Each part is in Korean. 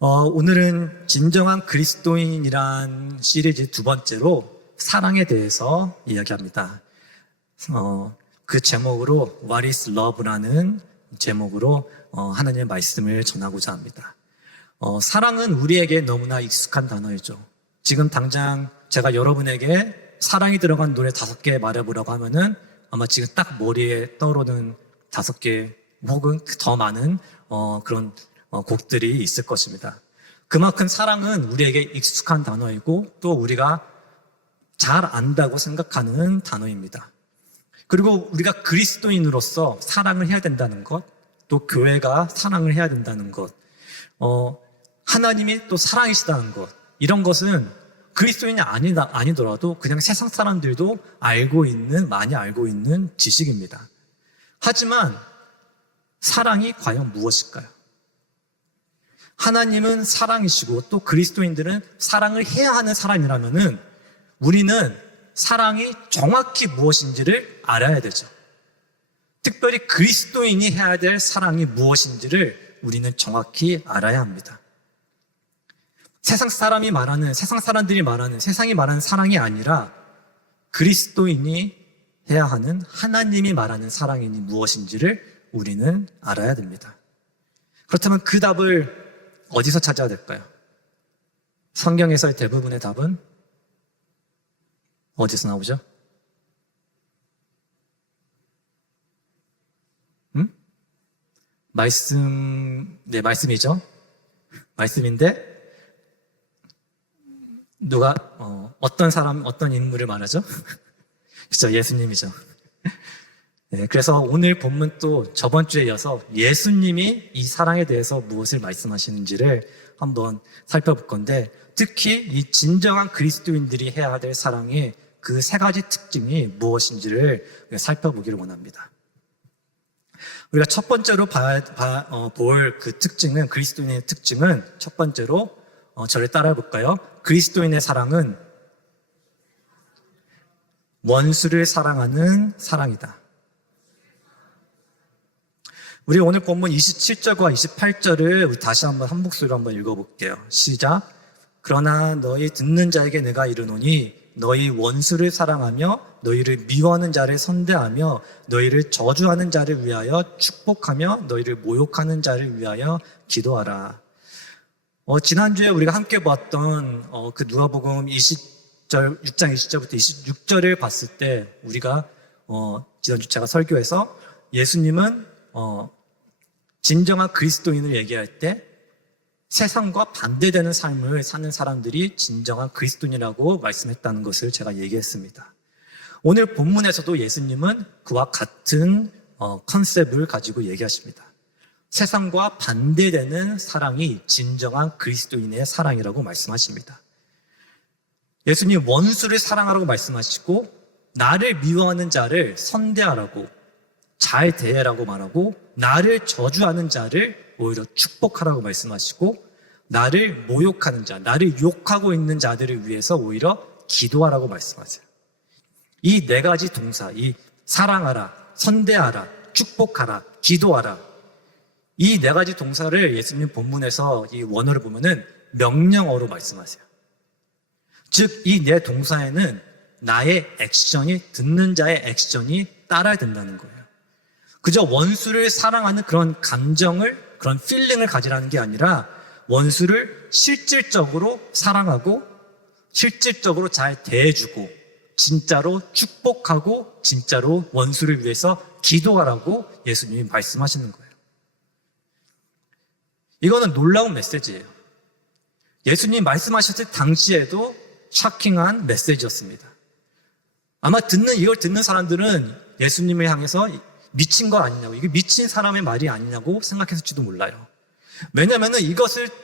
오늘은 진정한 그리스도인이란 시리즈 두 번째로 사랑에 대해서 이야기합니다. 그 제목으로 What is Love라는 제목으로 하나님의 말씀을 전하고자 합니다. 사랑은 우리에게 너무나 익숙한 단어이죠. 지금 당장 제가 여러분에게 사랑이 들어간 노래 5개 말해보라고 하면은 아마 지금 딱 머리에 떠오르는 5개 혹은 더 많은 그런 곡들이 있을 것입니다. 그만큼 사랑은 우리에게 익숙한 단어이고 또 우리가 잘 안다고 생각하는 단어입니다. 그리고 우리가 그리스도인으로서 사랑을 해야 된다는 것, 또 교회가 사랑을 해야 된다는 것, 하나님이 또 사랑이시다는 것, 이런 것은 그리스도인이 아니더라도 그냥 세상 사람들도 많이 알고 있는 지식입니다. 하지만 사랑이 과연 무엇일까요? 하나님은 사랑이시고 또 그리스도인들은 사랑을 해야 하는 사람이라면은 우리는 사랑이 정확히 무엇인지를 알아야 되죠. 특별히 그리스도인이 해야 될 사랑이 무엇인지를 우리는 정확히 알아야 합니다. 세상 사람들이 말하는 세상이 말하는 사랑이 아니라 그리스도인이 해야 하는 하나님이 말하는 사랑이 무엇인지를 우리는 알아야 됩니다. 그렇다면 그 답을 어디서 찾아야 될까요? 성경에서의 대부분의 답은 어디서 나오죠? 말씀이죠. 말씀인데 누가 어떤 인물을 말하죠? 그렇죠, 예수님이죠. 네, 그래서 오늘 본문 또 저번 주에 이어서 예수님이 이 사랑에 대해서 무엇을 말씀하시는지를 한번 살펴볼 건데, 특히 이 진정한 그리스도인들이 해야 될 사랑의 그 3가지 특징이 무엇인지를 살펴보기를 원합니다. 우리가 첫 번째로 볼 그 특징은, 그리스도인의 특징은 첫 번째로 저를 따라해 볼까요? 그리스도인의 사랑은 원수를 사랑하는 사랑이다. 우리 오늘 본문 27절과 28절을 다시 한 목소리로 한번 읽어볼게요. 시작. 그러나 너희 듣는 자에게 내가 이르노니 너희 원수를 사랑하며 너희를 미워하는 자를 선대하며 너희를 저주하는 자를 위하여 축복하며 너희를 모욕하는 자를 위하여 기도하라. 지난주에 우리가 함께 보았던 그 누가복음 6장 20절부터 26절을 봤을 때 우리가 지난주 제가 설교해서 예수님은 진정한 그리스도인을 얘기할 때 세상과 반대되는 삶을 사는 사람들이 진정한 그리스도인이라고 말씀했다는 것을 제가 얘기했습니다. 오늘 본문에서도 예수님은 그와 같은 컨셉을 가지고 얘기하십니다. 세상과 반대되는 사랑이 진정한 그리스도인의 사랑이라고 말씀하십니다. 예수님 원수를 사랑하라고 말씀하시고 나를 미워하는 자를 선대하라고, 잘 대해라고 말하고, 나를 저주하는 자를 오히려 축복하라고 말씀하시고, 나를 모욕하는 자, 나를 욕하고 있는 자들을 위해서 오히려 기도하라고 말씀하세요. 이 4가지 동사, 이 사랑하라, 선대하라, 축복하라, 기도하라, 이 4가지 동사를 예수님 본문에서 이 원어를 보면은 명령어로 말씀하세요. 즉, 이 4 동사에는 나의 액션이, 듣는 자의 액션이 따라야 된다는 거예요. 그저 원수를 사랑하는 그런 감정을, 그런 필링을 가지라는 게 아니라 원수를 실질적으로 사랑하고 실질적으로 잘 대해주고 진짜로 축복하고 진짜로 원수를 위해서 기도하라고 예수님이 말씀하시는 거예요. 이거는 놀라운 메시지예요. 예수님이 말씀하셨을 당시에도 쇼킹한 메시지였습니다. 아마 이걸 듣는 사람들은 예수님을 향해서 미친 거 아니냐고, 이게 미친 사람의 말이 아니냐고 생각했을지도 몰라요. 왜냐면은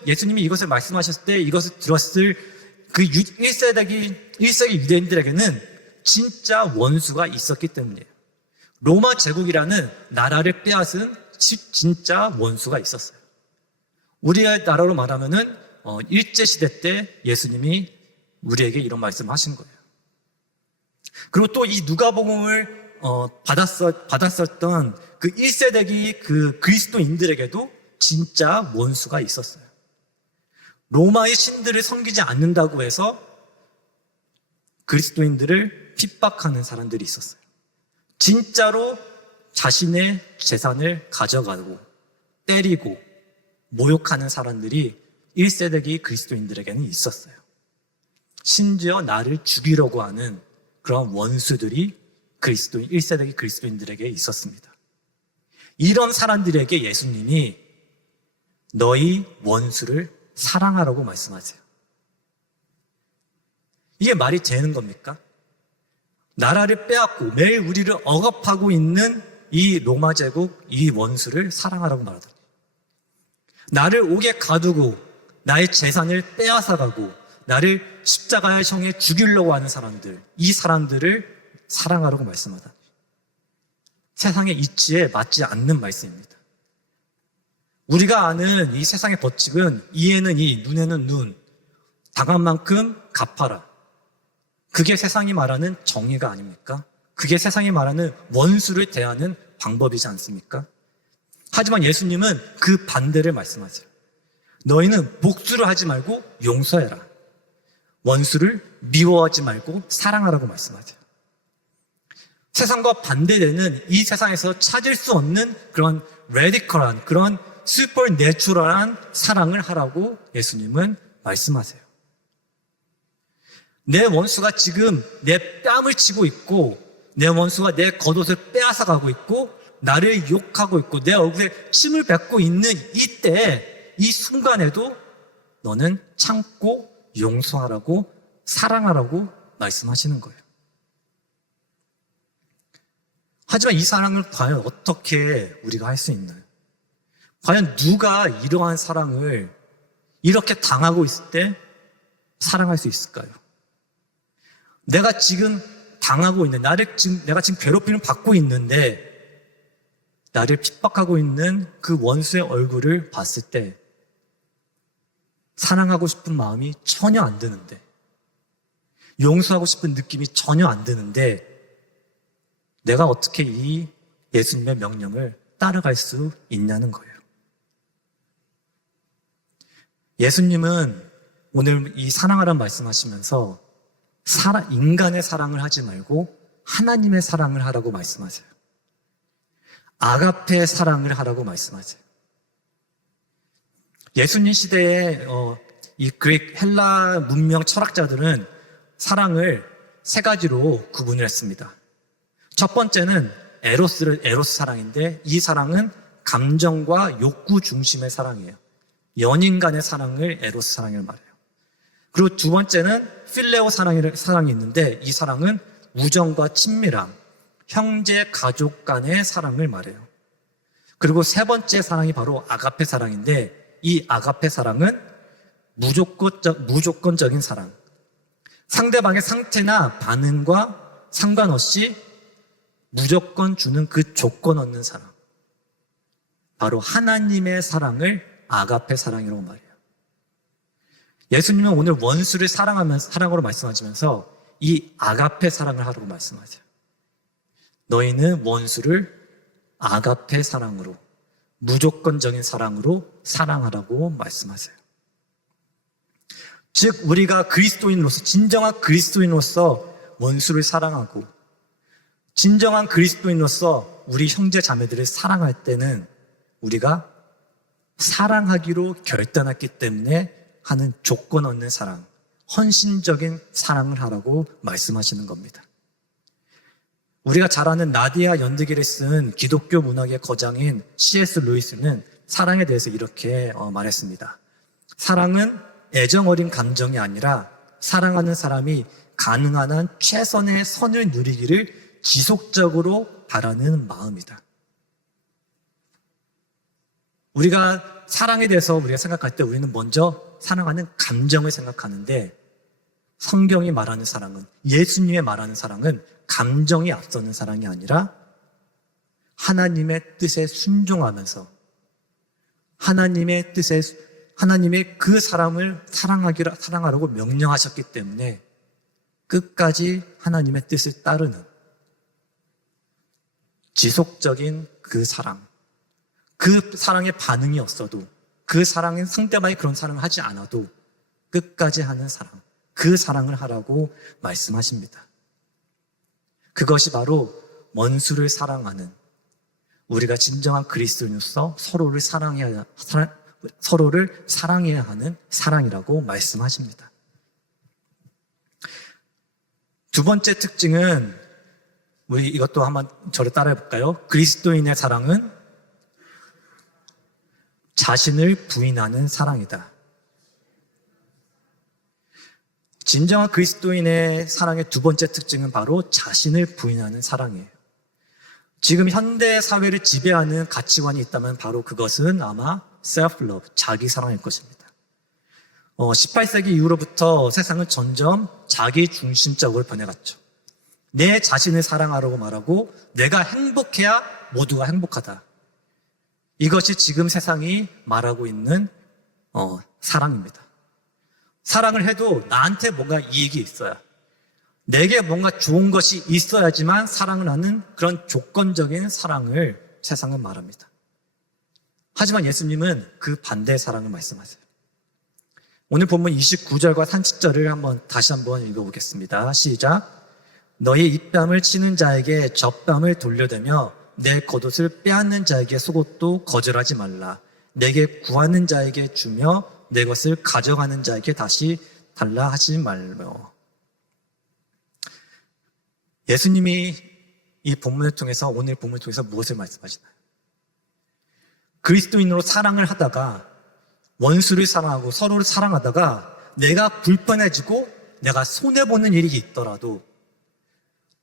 예수님이 이것을 말씀하셨을 때 이것을 들었을 그 1세기 유대인들에게는 진짜 원수가 있었기 때문이에요. 로마 제국이라는 나라를 빼앗은 진짜 원수가 있었어요. 우리의 나라로 말하면은 일제시대 때 예수님이 우리에게 이런 말씀을 하신 거예요. 그리고 또 이 누가복음을 받았었던 그 1세대기 그 그리스도인들에게도 진짜 원수가 있었어요. 로마의 신들을 섬기지 않는다고 해서 그리스도인들을 핍박하는 사람들이 있었어요. 진짜로 자신의 재산을 가져가고 때리고 모욕하는 사람들이 1세대기 그리스도인들에게는 있었어요. 심지어 나를 죽이려고 하는 그런 원수들이 1세대기 그리스도인들에게 있었습니다. 이런 사람들에게 예수님이 너희 원수를 사랑하라고 말씀하세요. 이게 말이 되는 겁니까? 나라를 빼앗고 매일 우리를 억압하고 있는 이 로마 제국, 이 원수를 사랑하라고 말하더니 나를 옥에 가두고 나의 재산을 빼앗아가고 나를 십자가의 형에 죽이려고 하는 사람들, 이 사람들을 사랑하라고 말씀하다. 세상의 이치에 맞지 않는 말씀입니다. 우리가 아는 이 세상의 법칙은 이에는 이, 눈에는 눈, 당한 만큼 갚아라. 그게 세상이 말하는 정의가 아닙니까? 그게 세상이 말하는 원수를 대하는 방법이지 않습니까? 하지만 예수님은 그 반대를 말씀하세요. 너희는 복수를 하지 말고 용서해라. 원수를 미워하지 말고 사랑하라고 말씀하세요. 세상과 반대되는 이 세상에서 찾을 수 없는 그런 레디컬한, 그런 슈퍼내추럴한 사랑을 하라고 예수님은 말씀하세요. 내 원수가 지금 내 뺨을 치고 있고 내 원수가 내 겉옷을 빼앗아가고 있고 나를 욕하고 있고 내 얼굴에 침을 뱉고 있는 이때 이 순간에도 너는 참고 용서하라고 사랑하라고 말씀하시는 거예요. 하지만 이 사랑을 과연 어떻게 우리가 할 수 있나요? 과연 누가 이러한 사랑을 이렇게 당하고 있을 때 사랑할 수 있을까요? 내가 지금 당하고 있는, 내가 지금 괴롭힘을 받고 있는데 나를 핍박하고 있는 그 원수의 얼굴을 봤을 때 사랑하고 싶은 마음이 전혀 안 드는데, 용서하고 싶은 느낌이 전혀 안 드는데 내가 어떻게 이 예수님의 명령을 따라갈 수 있냐는 거예요. 예수님은 오늘 이 사랑하라는 말씀하시면서 인간의 사랑을 하지 말고 하나님의 사랑을 하라고 말씀하세요. 아가페 사랑을 하라고 말씀하세요. 예수님 시대에 이 그릭 헬라 문명 철학자들은 사랑을 세 가지로 구분을 했습니다. 첫 번째는 에로스 사랑인데 이 사랑은 감정과 욕구 중심의 사랑이에요. 연인 간의 사랑을 에로스 사랑이라고 말해요. 그리고 두 번째는 필레오 사랑이 있는데 이 사랑은 우정과 친밀함, 형제, 가족 간의 사랑을 말해요. 그리고 세 번째 사랑이 바로 아가페 사랑인데 이 아가페 사랑은 무조건적인 사랑. 상대방의 상태나 반응과 상관없이 무조건 주는 그 조건 없는 사랑. 바로 하나님의 사랑을 아가페 사랑이라고 말해요. 예수님은 오늘 원수를 사랑으로 말씀하시면서 이 아가페 사랑을 하라고 말씀하세요. 너희는 원수를 아가페 사랑으로, 무조건적인 사랑으로 사랑하라고 말씀하세요. 즉 우리가 진정한 그리스도인으로서 원수를 사랑하고 진정한 그리스도인으로서 우리 형제 자매들을 사랑할 때는 우리가 사랑하기로 결단했기 때문에 하는 조건 없는 사랑, 헌신적인 사랑을 하라고 말씀하시는 겁니다. 우리가 잘 아는 나디아 연드길에 쓴 기독교 문학의 거장인 C.S. 루이스는 사랑에 대해서 이렇게 말했습니다. 사랑은 애정 어린 감정이 아니라 사랑하는 사람이 가능한 한 최선의 선을 누리기를 지속적으로 바라는 마음이다. 우리가 사랑에 대해서 우리가 생각할 때 우리는 먼저 사랑하는 감정을 생각하는데 성경이 말하는 사랑은, 예수님의 말하는 사랑은 감정이 앞서는 사랑이 아니라 하나님의 뜻에 순종하면서 하나님의 그 사람을 사랑하라고 명령하셨기 때문에 끝까지 하나님의 뜻을 따르는 지속적인 그 사랑, 그 사랑의 반응이 없어도 그 사랑은 상대방이 그런 사랑을 하지 않아도 끝까지 하는 사랑, 그 사랑을 하라고 말씀하십니다. 그것이 바로 원수를 사랑하는, 우리가 진정한 그리스도인으로서 서로를 사랑해야 하는 사랑이라고 말씀하십니다. 두 번째 특징은, 우리 이것도 한번 저를 따라해 볼까요? 그리스도인의 사랑은 자신을 부인하는 사랑이다. 진정한 그리스도인의 사랑의 두 번째 특징은 바로 자신을 부인하는 사랑이에요. 지금 현대 사회를 지배하는 가치관이 있다면 바로 그것은 아마 self-love, 자기 사랑일 것입니다. 18세기 이후로부터 세상은 점점 자기 중심적으로 변해갔죠. 내 자신을 사랑하라고 말하고 내가 행복해야 모두가 행복하다. 이것이 지금 세상이 말하고 있는 사랑입니다. 사랑을 해도 나한테 뭔가 이익이 있어야, 내게 뭔가 좋은 것이 있어야지만 사랑을 하는 그런 조건적인 사랑을 세상은 말합니다. 하지만 예수님은 그 반대의 사랑을 말씀하세요. 오늘 본문 29절과 30절을 다시 한번 읽어보겠습니다. 시작. 너희 입담을 치는 자에게 젖담을 돌려대며 내 겉옷을 빼앗는 자에게 속옷도 거절하지 말라. 내게 구하는 자에게 주며 내 것을 가져가는 자에게 다시 달라 하지 말며. 예수님이 이 본문을 통해서, 오늘 본문을 통해서 무엇을 말씀하시나요? 그리스도인으로 사랑을 하다가, 원수를 사랑하고 서로를 사랑하다가 내가 불편해지고 내가 손해보는 일이 있더라도,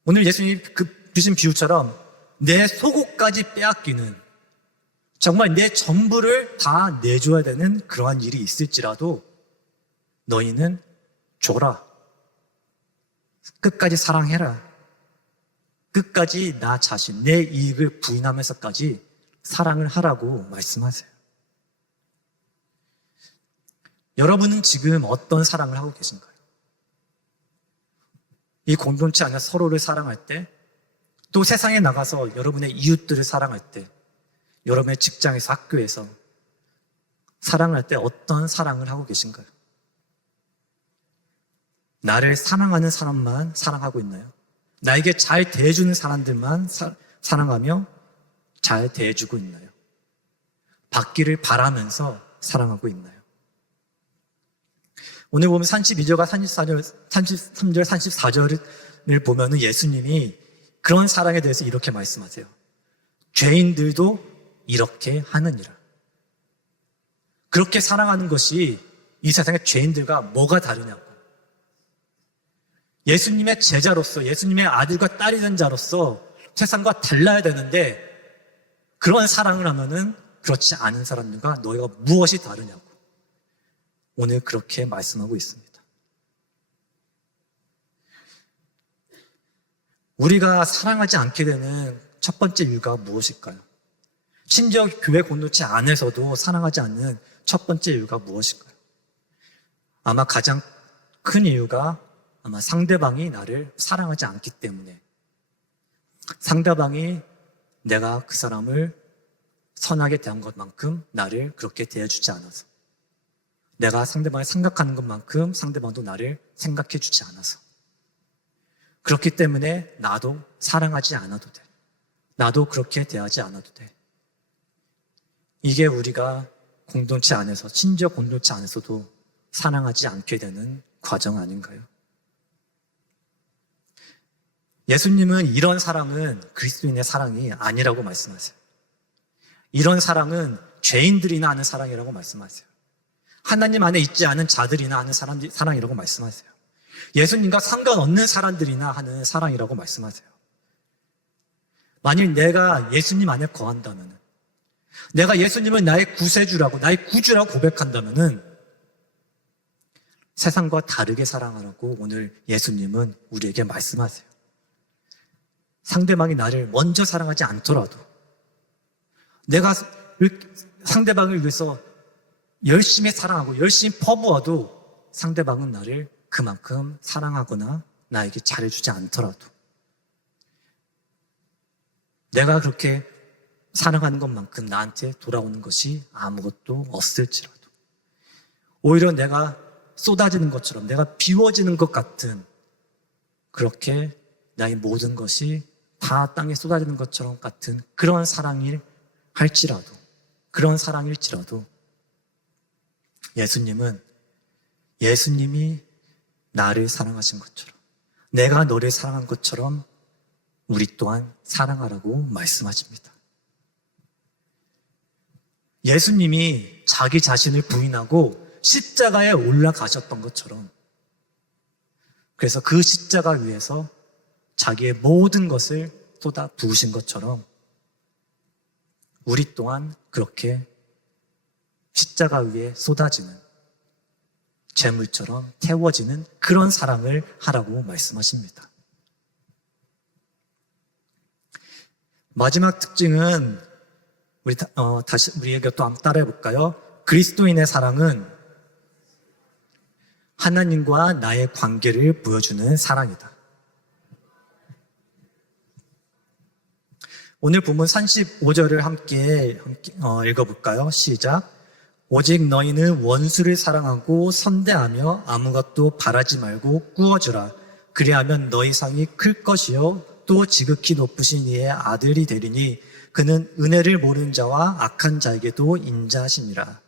오늘 예수님이 주신 비유처럼 내 속옷까지 빼앗기는, 정말 내 전부를 다 내줘야 되는 그러한 일이 있을지라도 너희는 줘라. 끝까지 사랑해라. 끝까지 나 자신, 내 이익을 부인하면서까지 사랑을 하라고 말씀하세요. 여러분은 지금 어떤 사랑을 하고 계신가요? 이 공동체 안에 서로를 사랑할 때, 또 세상에 나가서 여러분의 이웃들을 사랑할 때, 여러분의 직장에서, 학교에서 사랑할 때 어떤 사랑을 하고 계신가요? 나를 사랑하는 사람만 사랑하고 있나요? 나에게 잘 대해주는 사람들만 사랑하며 잘 대해주고 있나요? 받기를 바라면서 사랑하고 있나요? 오늘 보면 32절과 33절, 34절을 보면은 예수님이 그런 사랑에 대해서 이렇게 말씀하세요. 죄인들도 이렇게 하느니라. 그렇게 사랑하는 것이 이 세상의 죄인들과 뭐가 다르냐고. 예수님의 제자로서, 예수님의 아들과 딸이 된 자로서 세상과 달라야 되는데, 그런 사랑을 하면은 그렇지 않은 사람들과 너희가 무엇이 다르냐고 오늘 그렇게 말씀하고 있습니다. 우리가 사랑하지 않게 되는 첫 번째 이유가 무엇일까요? 심지어 교회 공동체 안에서도 사랑하지 않는 첫 번째 이유가 무엇일까요? 아마 가장 큰 이유가 아마 상대방이 나를 사랑하지 않기 때문에, 상대방이 내가 그 사람을 선하게 대한 것만큼 나를 그렇게 대해주지 않아서, 내가 상대방을 생각하는 것만큼 상대방도 나를 생각해 주지 않아서, 그렇기 때문에 나도 사랑하지 않아도 돼. 나도 그렇게 대하지 않아도 돼. 이게 우리가 공동체 안에서, 심지어 공동체 안에서도 사랑하지 않게 되는 과정 아닌가요? 예수님은 이런 사랑은 그리스도인의 사랑이 아니라고 말씀하세요. 이런 사랑은 죄인들이나 하는 사랑이라고 말씀하세요. 하나님 안에 있지 않은 자들이나 하는 사랑이라고 말씀하세요. 예수님과 상관없는 사람들이나 하는 사랑이라고 말씀하세요. 만일 내가 예수님 안에 거한다면, 내가 예수님을 나의 구세주라고, 나의 구주라고 고백한다면 세상과 다르게 사랑하라고 오늘 예수님은 우리에게 말씀하세요. 상대방이 나를 먼저 사랑하지 않더라도, 내가 상대방을 위해서 열심히 사랑하고 열심히 퍼부어도 상대방은 나를 그만큼 사랑하거나 나에게 잘해주지 않더라도, 내가 그렇게 사랑하는 것만큼 나한테 돌아오는 것이 아무것도 없을지라도, 오히려 내가 쏟아지는 것처럼, 내가 비워지는 것 같은, 그렇게 나의 모든 것이 다 땅에 쏟아지는 것처럼 같은 그런 사랑일지라도 예수님이 나를 사랑하신 것처럼, 내가 너를 사랑한 것처럼 우리 또한 사랑하라고 말씀하십니다. 예수님이 자기 자신을 부인하고 십자가에 올라가셨던 것처럼, 그래서 그 십자가 위에서 자기의 모든 것을 쏟아 부으신 것처럼 우리 또한 그렇게 십자가 위에 쏟아지는 재물처럼 태워지는 그런 사랑을 하라고 말씀하십니다. 마지막 특징은 우리에게 또 한번 따라해 볼까요? 그리스도인의 사랑은 하나님과 나의 관계를 보여주는 사랑이다. 오늘 본문 35절을 함께 읽어볼까요? 시작. 오직 너희는 원수를 사랑하고 선대하며 아무것도 바라지 말고 꾸어주라. 그리하면 너희 상이 클 것이요 또 지극히 높으신 이의 아들이 되리니 그는 은혜를 모르는 자와 악한 자에게도 인자하시니라.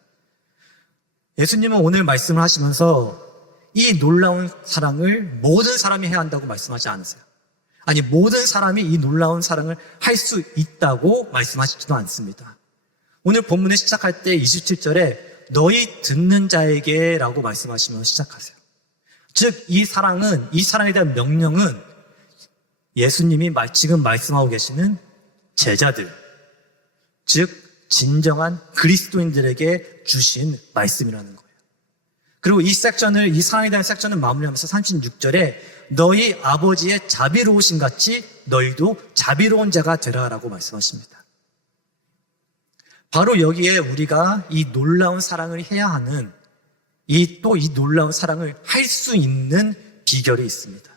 예수님은 오늘 말씀을 하시면서 이 놀라운 사랑을 모든 사람이 해야 한다고 말씀하지 않으세요. 아니, 모든 사람이 이 놀라운 사랑을 할 수 있다고 말씀하시지도 않습니다. 오늘 본문에 시작할 때 27절에 너희 듣는 자에게 라고 말씀하시면서 시작하세요. 즉, 이 사랑에 대한 명령은 예수님이 지금 말씀하고 계시는 제자들, 즉 진정한 그리스도인들에게 주신 말씀이라는 거예요. 그리고 이 사랑에 대한 섹션을 마무리하면서 36절에 너희 아버지의 자비로우신 같이 너희도 자비로운 자가 되라라고 말씀하십니다. 바로 여기에 우리가 이 놀라운 사랑을 해야 하는 이 놀라운 사랑을 할 수 있는 비결이 있습니다.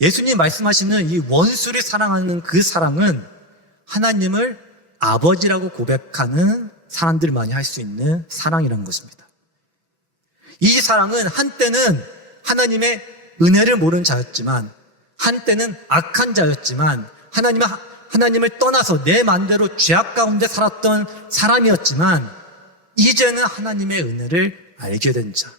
예수님 말씀하시는 이 원수를 사랑하는 그 사랑은 하나님을 아버지라고 고백하는 사람들만이 할 수 있는 사랑이라는 것입니다. 이 사랑은 한때는 하나님의 은혜를 모르는 자였지만, 한때는 악한 자였지만, 하나님을 떠나서 내 맘대로 죄악 가운데 살았던 사람이었지만, 이제는 하나님의 은혜를 알게 된 자.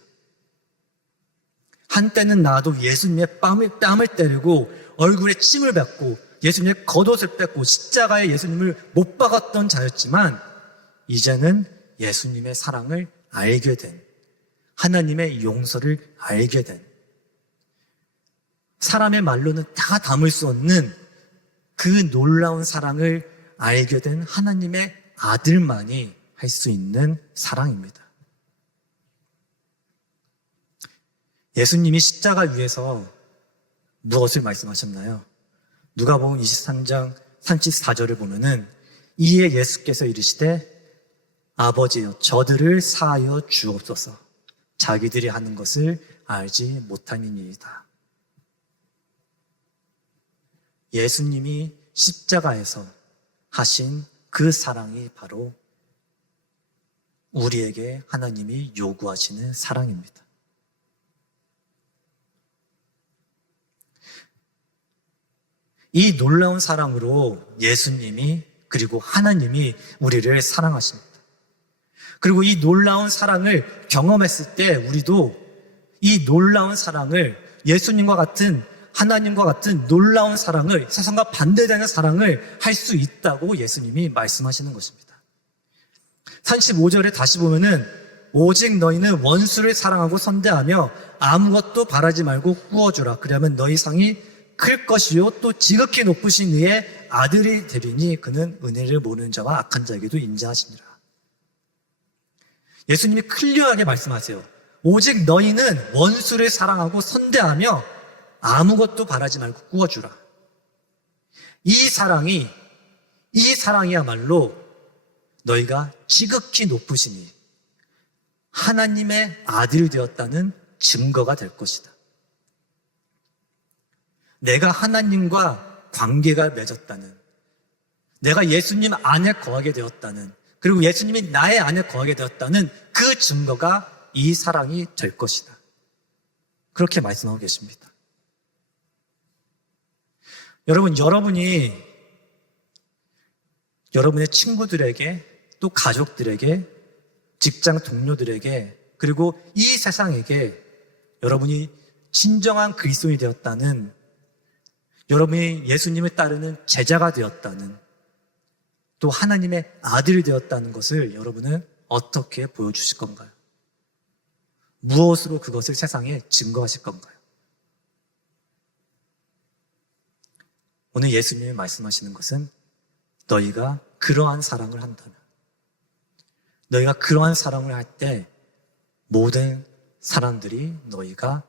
한때는 나도 예수님의 뺨을 때리고 얼굴에 침을 뱉고 예수님의 겉옷을 뺏고 십자가에 예수님을 못 박았던 자였지만, 이제는 예수님의 사랑을 알게 된, 하나님의 용서를 알게 된, 사람의 말로는 다 담을 수 없는 그 놀라운 사랑을 알게 된 하나님의 아들만이 할 수 있는 사랑입니다. 예수님이 십자가 위에서 무엇을 말씀하셨나요? 누가복음 23장 34절을 보면은 이에 예수께서 이르시되 아버지여 저들을 사하여 주옵소서 자기들이 하는 것을 알지 못함이니이다. 예수님이 십자가에서 하신 그 사랑이 바로 우리에게 하나님이 요구하시는 사랑입니다. 이 놀라운 사랑으로 예수님이 그리고 하나님이 우리를 사랑하십니다. 그리고 이 놀라운 사랑을 경험했을 때 우리도 이 놀라운 사랑을 예수님과 같은 하나님과 같은 놀라운 사랑을 세상과 반대되는 사랑을 할 수 있다고 예수님이 말씀하시는 것입니다. 35절에 다시 보면은 오직 너희는 원수를 사랑하고 선대하며 아무것도 바라지 말고 꾸어주라. 그러면 너희 상이 클 것이요 또 지극히 높으신 이의 아들이 되리니 그는 은혜를 모르는 자와 악한 자에게도 인자하시니라. 예수님이 클리어하게 말씀하세요. 오직 너희는 원수를 사랑하고 선대하며 아무것도 바라지 말고 꾸어주라. 이 사랑이야말로 너희가 지극히 높으시니 하나님의 아들이 되었다는 증거가 될 것이다. 내가 하나님과 관계가 맺었다는, 내가 예수님 안에 거하게 되었다는, 그리고 예수님이 나의 안에 거하게 되었다는 그 증거가 이 사랑이 될 것이다. 그렇게 말씀하고 계십니다. 여러분, 여러분이 여러분의 친구들에게, 또 가족들에게, 직장 동료들에게, 그리고 이 세상에게 여러분이 진정한 그리스도인이 되었다는, 여러분이 예수님을 따르는 제자가 되었다는, 또 하나님의 아들이 되었다는 것을 여러분은 어떻게 보여주실 건가요? 무엇으로 그것을 세상에 증거하실 건가요? 오늘 예수님이 말씀하시는 것은 너희가 그러한 사랑을 한다면, 너희가 그러한 사랑을 할 때 모든 사람들이 너희가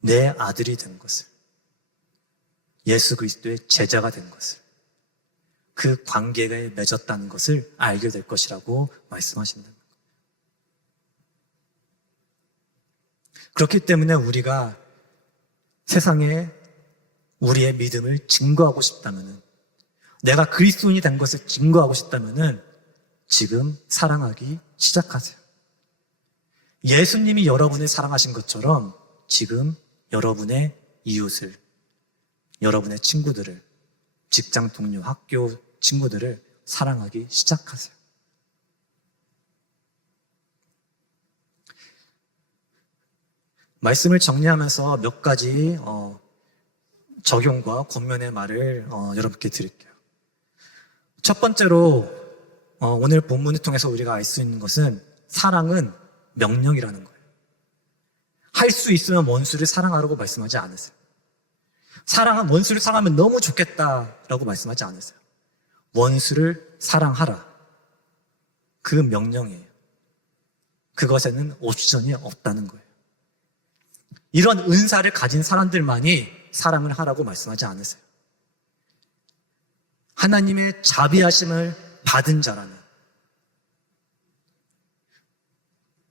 내 아들이 된 것을, 예수 그리스도의 제자가 된 것을, 그 관계에 맺었다는 것을 알게 될 것이라고 말씀하신다. 그렇기 때문에 우리가 세상에 우리의 믿음을 증거하고 싶다면, 내가 그리스도인이 된 것을 증거하고 싶다면 지금 사랑하기 시작하세요. 예수님이 여러분을 사랑하신 것처럼 지금 여러분의 이웃을, 여러분의 친구들을, 직장 동료, 학교 친구들을 사랑하기 시작하세요. 말씀을 정리하면서 몇 가지 적용과 권면의 말을 여러분께 드릴게요. 첫 번째로 오늘 본문을 통해서 우리가 알 수 있는 것은 사랑은 명령이라는 거예요. 할 수 있으면 원수를 사랑하라고 말씀하지 않으세요. 사랑은 원수를 사랑하면 너무 좋겠다라고 말씀하지 않으세요. 원수를 사랑하라. 그 명령이에요. 그것에는 옵션이 없다는 거예요. 이런 은사를 가진 사람들만이 사랑을 하라고 말씀하지 않으세요. 하나님의 자비하심을 받은 자라면,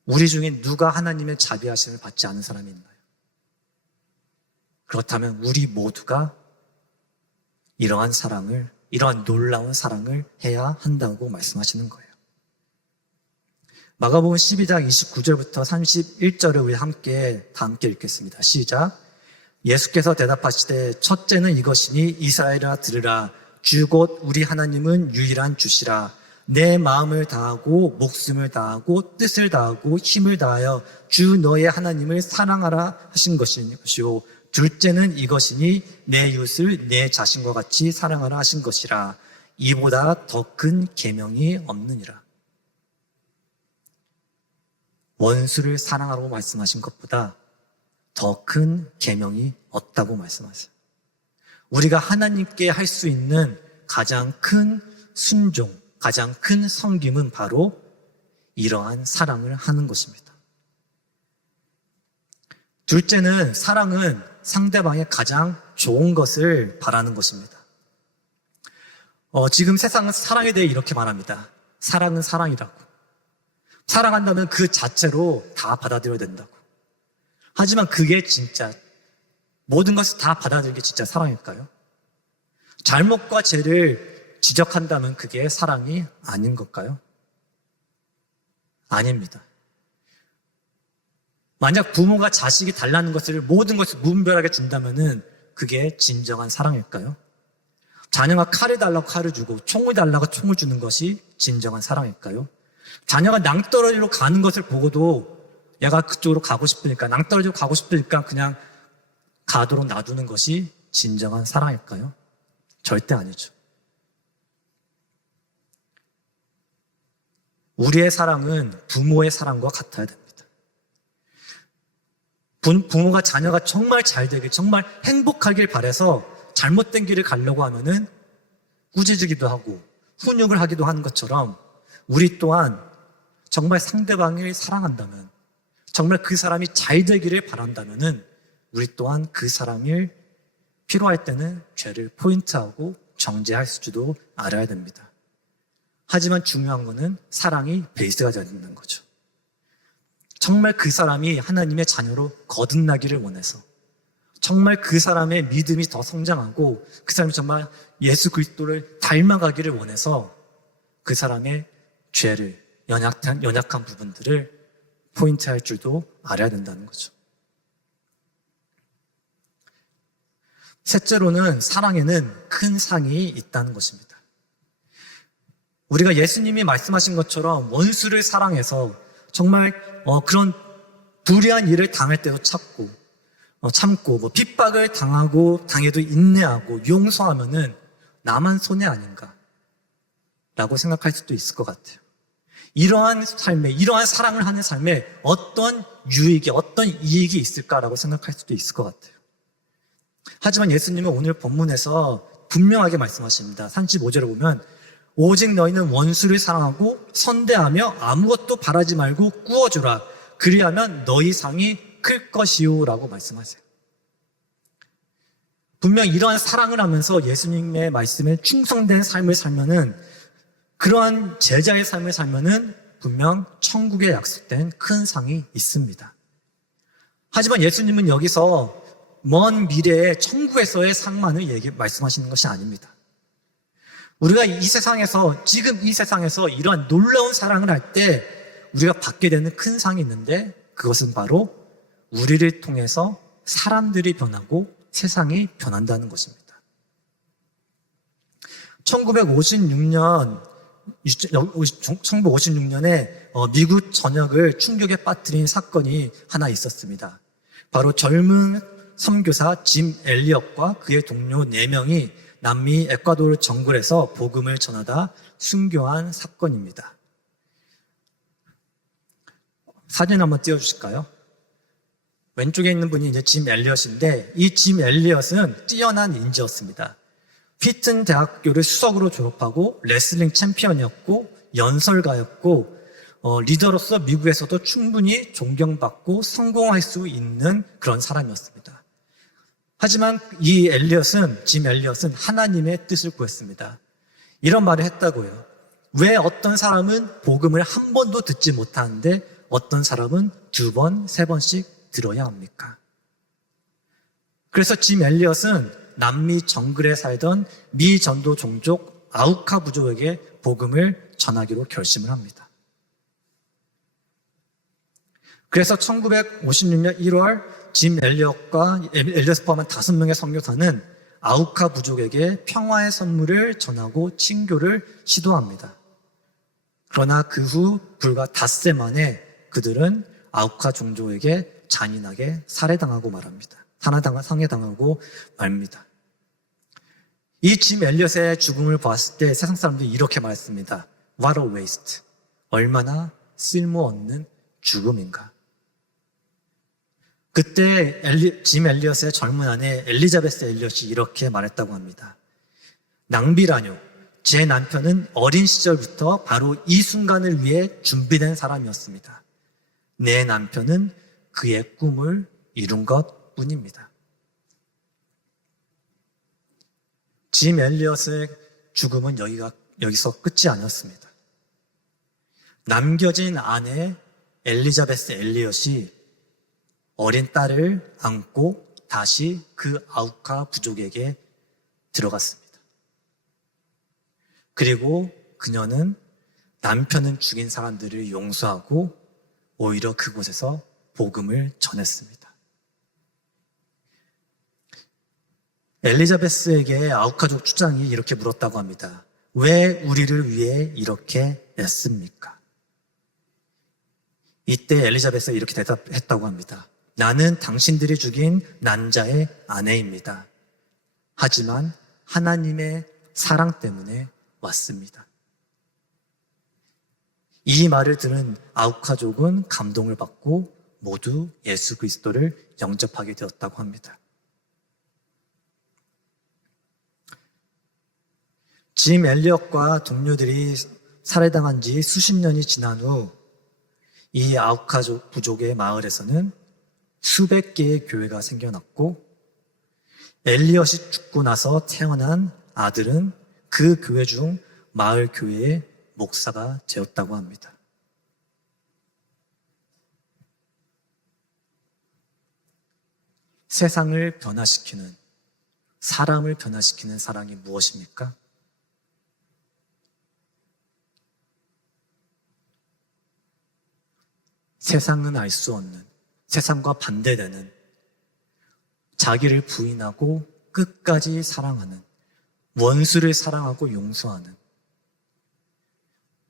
우리 중에 누가 하나님의 자비하심을 받지 않은 사람이 있나요? 그렇다면 우리 모두가 이러한 사랑을, 이러한 놀라운 사랑을 해야 한다고 말씀하시는 거예요. 마가복음 12장 29절부터 31절을 우리 다 함께 읽겠습니다. 시작. 예수께서 대답하시되 첫째는 이것이니 이스라엘아 들으라. 주 곧 우리 하나님은 유일한 주시라. 내 마음을 다하고 목숨을 다하고 뜻을 다하고 힘을 다하여 주 너의 하나님을 사랑하라 하신 것이요. 둘째는 이것이니 내 이웃을 내 자신과 같이 사랑하라 하신 것이라. 이보다 더 큰 계명이 없느니라. 원수를 사랑하라고 말씀하신 것보다 더 큰 계명이 없다고 말씀하세요. 우리가 하나님께 할 수 있는 가장 큰 순종, 가장 큰 섬김은 바로 이러한 사랑을 하는 것입니다. 둘째는, 사랑은 상대방의 가장 좋은 것을 바라는 것입니다. 지금 세상은 사랑에 대해 이렇게 말합니다. 사랑은 사랑이라고. 사랑한다면 그 자체로 다 받아들여야 된다고. 하지만 그게 진짜, 모든 것을 다 받아들이는 게 진짜 사랑일까요? 잘못과 죄를 지적한다면 그게 사랑이 아닌 걸까요? 아닙니다. 만약 부모가 자식이 달라는 것을, 모든 것을 무분별하게 준다면 그게 진정한 사랑일까요? 자녀가 칼을 달라고 칼을 주고 총을 달라고 총을 주는 것이 진정한 사랑일까요? 자녀가 낭떠러지로 가는 것을 보고도 얘가 그쪽으로 가고 싶으니까, 낭떠러지로 가고 싶으니까 그냥 가도록 놔두는 것이 진정한 사랑일까요? 절대 아니죠. 우리의 사랑은 부모의 사랑과 같아야 됩니다. 부모가 자녀가 정말 잘 되길, 정말 행복하길 바라서 잘못된 길을 가려고 하면은 꾸짖기도 하고 훈육을 하기도 하는 것처럼, 우리 또한 정말 상대방을 사랑한다면, 정말 그 사람이 잘 되기를 바란다면은 우리 또한 그 사람을 필요할 때는 죄를 포인트하고 정죄할 수도 알아야 됩니다. 하지만 중요한 거는 사랑이 베이스가 되어 있는 거죠. 정말 그 사람이 하나님의 자녀로 거듭나기를 원해서, 정말 그 사람의 믿음이 더 성장하고 그 사람이 정말 예수 그리스도를 닮아가기를 원해서 그 사람의 죄를, 연약한 부분들을 포인트 할 줄도 알아야 된다는 거죠. 셋째로는 사랑에는 큰 상이 있다는 것입니다. 우리가 예수님이 말씀하신 것처럼 원수를 사랑해서 정말 그런 불의한 일을 당할 때도 참고 핍박을 당해도 인내하고 용서하면은 나만 손해 아닌가라고 생각할 수도 있을 것 같아요. 이러한 사랑을 하는 삶에 어떤 어떤 이익이 있을까라고 생각할 수도 있을 것 같아요. 하지만 예수님은 오늘 본문에서 분명하게 말씀하십니다. 35절을 보면 오직 너희는 원수를 사랑하고 선대하며 아무것도 바라지 말고 꾸어주라. 그리하면 너희 상이 클 것이요 라고 말씀하세요. 분명 이러한 사랑을 하면서 예수님의 말씀에 충성된 삶을 살면은, 그러한 제자의 삶을 살면은 분명 천국에 약속된 큰 상이 있습니다. 하지만 예수님은 여기서 먼 미래의 천국에서의 상만을 말씀하시는 것이 아닙니다. 우리가 지금 이 세상에서 이러한 놀라운 사랑을 할 때 우리가 받게 되는 큰 상이 있는데, 그것은 바로 우리를 통해서 사람들이 변하고 세상이 변한다는 것입니다. 1956년에 미국 전역을 충격에 빠뜨린 사건이 하나 있었습니다. 바로 젊은 선교사 짐 엘리엇과 그의 동료 4명이 남미 에콰도르 정글에서 복음을 전하다 순교한 사건입니다. 사진 한번 띄워주실까요? 왼쪽에 있는 분이 이제 짐 엘리엇인데, 이 짐 엘리엇은 뛰어난 인재였습니다. 피튼 대학교를 수석으로 졸업하고 레슬링 챔피언이었고 연설가였고 리더로서 미국에서도 충분히 존경받고 성공할 수 있는 그런 사람이었습니다. 하지만 짐 엘리엇은 하나님의 뜻을 구했습니다. 이런 말을 했다고요. 왜 어떤 사람은 복음을 한 번도 듣지 못하는데 어떤 사람은 2번, 3번씩 들어야 합니까? 그래서 짐 엘리엇은 남미 정글에 살던 미 전도 종족 아우카 부족에게 복음을 전하기로 결심을 합니다. 그래서 1956년 1월 짐 엘리엇을 포함한 5명의 선교사는 아우카 부족에게 평화의 선물을 전하고 친교를 시도합니다. 그러나 그 후 불과 닷새 만에 그들은 아우카 종족에게 잔인하게 살해당하고 말입니다. 이 짐 엘리엇의 죽음을 보았을 때 세상 사람들이 이렇게 말했습니다. What a waste. 얼마나 쓸모없는 죽음인가. 그때 짐 엘리엇의 젊은 아내 엘리자베스 엘리엇이 이렇게 말했다고 합니다. 낭비라뇨. 제 남편은 어린 시절부터 바로 이 순간을 위해 준비된 사람이었습니다. 내 남편은 그의 꿈을 이룬 것 뿐입니다. 짐 엘리엇의 죽음은 여기서 끝이 아니었습니다. 남겨진 아내 엘리자베스 엘리엇이 어린 딸을 안고 다시 그 아우카 부족에게 들어갔습니다. 그리고 그녀는 남편을 죽인 사람들을 용서하고 오히려 그곳에서 복음을 전했습니다. 엘리자베스에게 아우카족 주장이 이렇게 물었다고 합니다. 왜 우리를 위해 이렇게 애씁니까? 이때 엘리자베스가 이렇게 대답했다고 합니다. 나는 당신들이 죽인 난자의 아내입니다. 하지만 하나님의 사랑 때문에 왔습니다. 이 말을 들은 아우카족은 감동을 받고 모두 예수 그리스도를 영접하게 되었다고 합니다. 짐 엘리엇과 동료들이 살해당한 지 수십 년이 지난 후 이 아우카족 부족의 마을에서는 수백 개의 교회가 생겨났고, 엘리엇이 죽고 나서 태어난 아들은 그 교회 중 마을 교회의 목사가 되었다고 합니다. 세상을 변화시키는, 사람을 변화시키는 사랑이 무엇입니까? 세상은 알 수 없는, 세상과 반대되는, 자기를 부인하고 끝까지 사랑하는, 원수를 사랑하고 용서하는,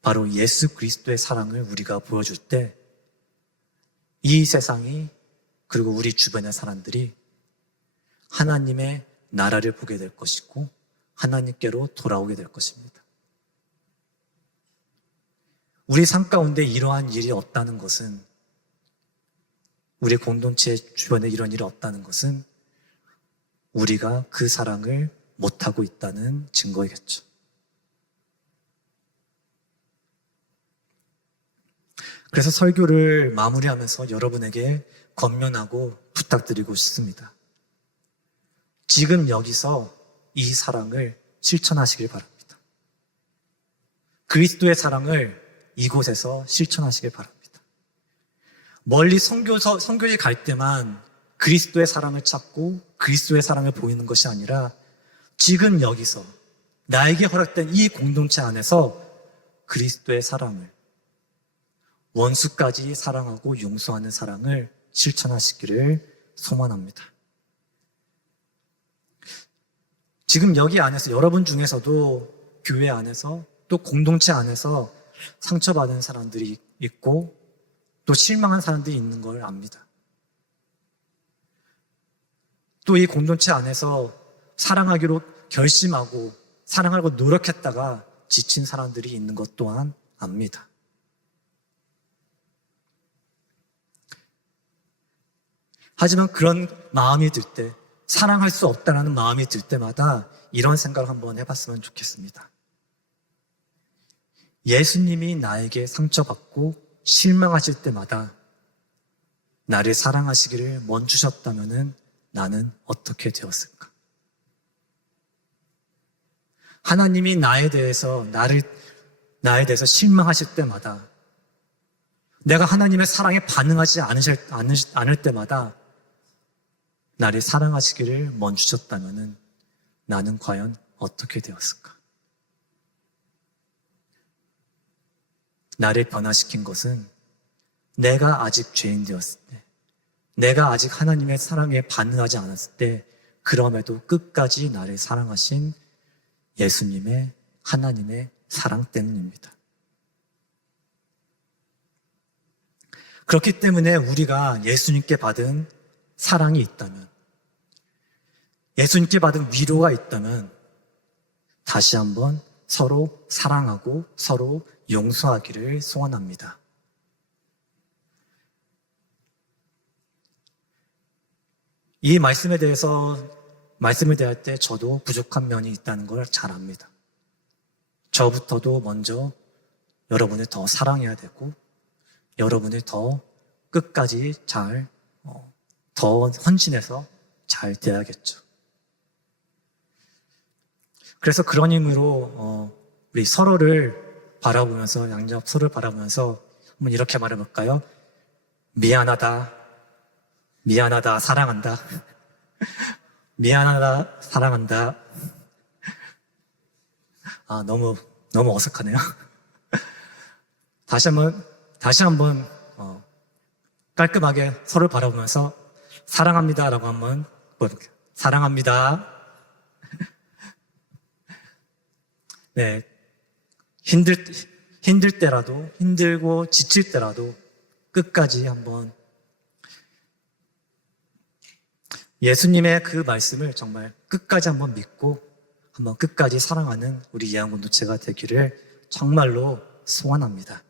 바로 예수 그리스도의 사랑을 우리가 보여줄 때 이 세상이, 그리고 우리 주변의 사람들이 하나님의 나라를 보게 될 것이고 하나님께로 돌아오게 될 것입니다. 우리 삶 가운데 이러한 일이 없다는 것은, 우리 공동체 주변에 이런 일이 없다는 것은 우리가 그 사랑을 못하고 있다는 증거이겠죠. 그래서 설교를 마무리하면서 여러분에게 권면하고 부탁드리고 싶습니다. 지금 여기서 이 사랑을 실천하시길 바랍니다. 그리스도의 사랑을 이곳에서 실천하시길 바랍니다. 멀리 선교에 갈 때만 그리스도의 사랑을 찾고 그리스도의 사랑을 보이는 것이 아니라 지금 여기서 나에게 허락된 이 공동체 안에서 그리스도의 사랑을, 원수까지 사랑하고 용서하는 사랑을 실천하시기를 소망합니다. 지금 여기 안에서 여러분 중에서도 교회 안에서 또 공동체 안에서 상처받은 사람들이 있고 또 실망한 사람들이 있는 걸 압니다. 또 이 공동체 안에서 사랑하기로 결심하고 사랑하려고 노력했다가 지친 사람들이 있는 것 또한 압니다. 하지만 그런 마음이 들 때, 사랑할 수 없다는 마음이 들 때마다 이런 생각을 한번 해봤으면 좋겠습니다. 예수님이 나에게 상처받고 실망하실 때마다 나를 사랑하시기를 멈추셨다면 나는 어떻게 되었을까? 하나님이 나에 대해서 실망하실 때마다, 내가 하나님의 사랑에 반응하지 않을 때마다 나를 사랑하시기를 멈추셨다면 나는 과연 어떻게 되었을까? 나를 변화시킨 것은 내가 아직 죄인 되었을 때, 내가 아직 하나님의 사랑에 반응하지 않았을 때, 그럼에도 끝까지 나를 사랑하신 예수님의, 하나님의 사랑 때문입니다. 그렇기 때문에 우리가 예수님께 받은 사랑이 있다면, 예수님께 받은 위로가 있다면 다시 한번 서로 사랑하고 서로 용서하기를 소원합니다. 이 말씀을 대할 때 저도 부족한 면이 있다는 걸 잘 압니다. 저부터도 먼저 여러분을 더 사랑해야 되고 여러분을 더 끝까지 더 헌신해서 잘 대하겠죠. 그래서 그런 의미로 우리 서로를 바라보면서, 양옆 서로를 바라보면서 한번 이렇게 말해볼까요? 미안하다, 사랑한다. 미안하다, 사랑한다. 너무 어색하네요. 다시 한번 깔끔하게 서로를 바라보면서 사랑합니다라고 한번 보여볼게요. 사랑합니다. 네, 힘들 때라도, 힘들고 지칠 때라도 끝까지 한번 예수님의 그 말씀을 정말 끝까지 한번 믿고 한번 끝까지 사랑하는 우리 예한 공동체가 되기를 정말로 소원합니다.